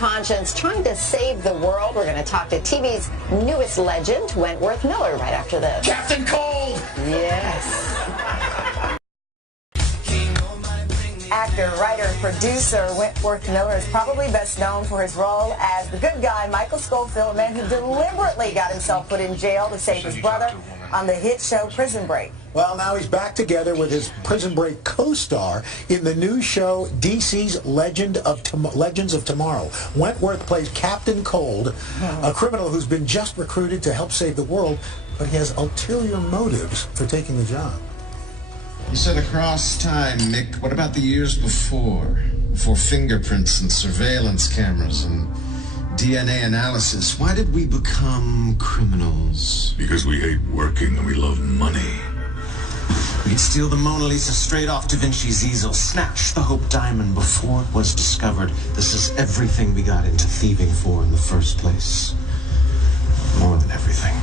Conscience trying to save the world. We're going to talk to TV's newest legend, Wentworth Miller, right after this. Captain Cold! Yes. Actor, writer, and producer Wentworth Miller is probably best known for his role as the good guy, Michael Scofield, a man who deliberately got himself put in jail to save his brother on the hit show Prison Break. Well, now he's back together with his Prison Break co-star in the new show DC's Legends of Tomorrow. Wentworth plays Captain Cold, a criminal who's been just recruited to help save the world, but he has ulterior motives for taking the job. You said across time, Mick. What about the years before? Before fingerprints and surveillance cameras and DNA analysis? Why did we become criminals? Because we hate working and we love money. We could steal the Mona Lisa straight off Da Vinci's easel, snatch the Hope Diamond before it was discovered. This is everything we got into thieving for in the first place. More than everything.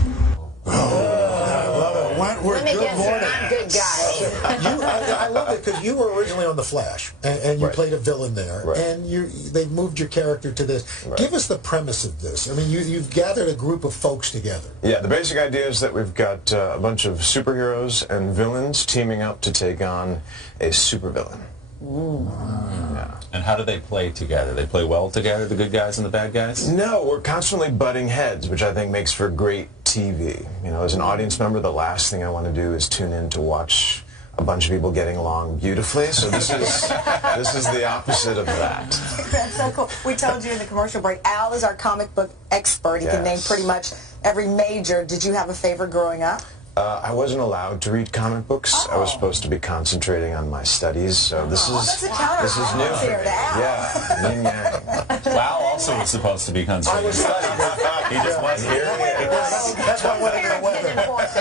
Let me guess, you're not good guys. I love it because you were originally on The Flash, and you played a villain there, and they've moved your character to this. Give us the premise of this. I mean, you've gathered a group of folks together. Yeah, the basic idea is that we've got a bunch of superheroes and villains teaming up to take on a supervillain. Yeah. And how do they play together? They play well together, the good guys and the bad guys? No, we're constantly butting heads, which I think makes for great TV. You know, as an audience member, the last thing I want to do is tune in to watch a bunch of people getting along beautifully. So this is the opposite of that. That's so cool. We told you in the commercial break, Al is our comic book expert. He can name pretty much every major. Did you have a favorite growing up? I wasn't allowed to read comic books. I was supposed to be concentrating on my studies. So this is new. Yeah, yin yang. Val also was supposed to be concentrating. He just wasn't here. That's why I went in the weather.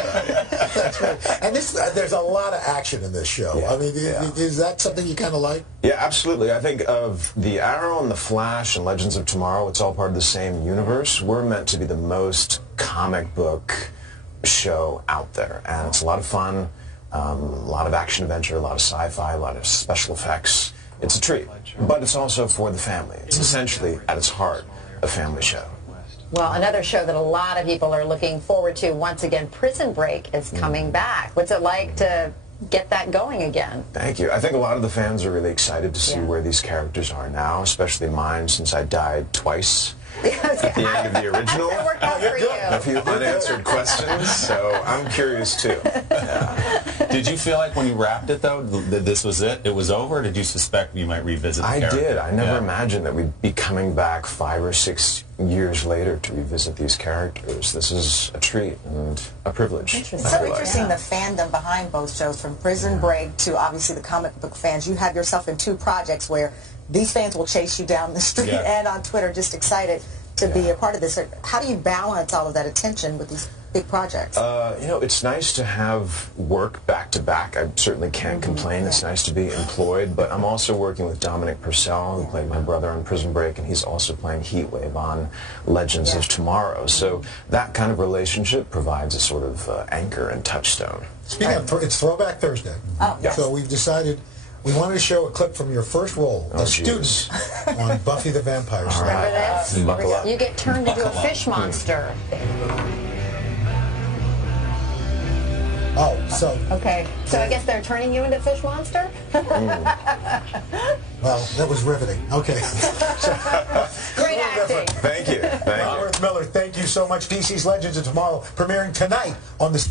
That's right. And there's a lot of action in this show. I mean, is that something you kind of like? Yeah, absolutely. I think of The Arrow and The Flash and Legends of Tomorrow, it's all part of the same universe. We're meant to be the most comic book show out there, and it's a lot of fun, a lot of action adventure, a lot of sci-fi, a lot of special effects. It's a treat, but it's also for the family. It's essentially, at its heart, a family show. Well, another show that a lot of people are looking forward to, once again, Prison Break is coming back. What's it like to get that going again? Thank you. I think a lot of the fans are really excited to see where these characters are now, especially mine, since I died twice at the end of the original. How's that work out for you? A few unanswered questions, so I'm curious too. Yeah. Did you feel like when you wrapped it, though, that this was it? It was over? Or did you suspect you might revisit the character? I did. I never imagined that we'd be coming back 5 or 6 years later to revisit these characters. This is a treat and a privilege. So interesting, the fandom behind both shows, from Prison Break to obviously the comic book fans. You have yourself in 2 projects where these fans will chase you down the street and on Twitter, just excited to be a part of this. How do you balance all of that attention with these big projects? You know, it's nice to have work back to back. I certainly can't complain. It's nice to be employed, but I'm also working with Dominic Purcell, who played my brother on Prison Break, and he's also playing Heatwave on Legends of Tomorrow. So that kind of relationship provides a sort of anchor and touchstone. Speaking of, it's Throwback Thursday. So we've decided we wanted to show a clip from your first role, the student on Buffy the Vampire Slayer. Remember this? Buckle up. You get turned into a fish monster. Oh, so... Okay, so I guess they're turning you into a fish monster? Well, that was riveting. Okay. Great acting. Thank you. Thank you. Wentworth Miller, thank you so much. DC's Legends of Tomorrow, premiering tonight on the...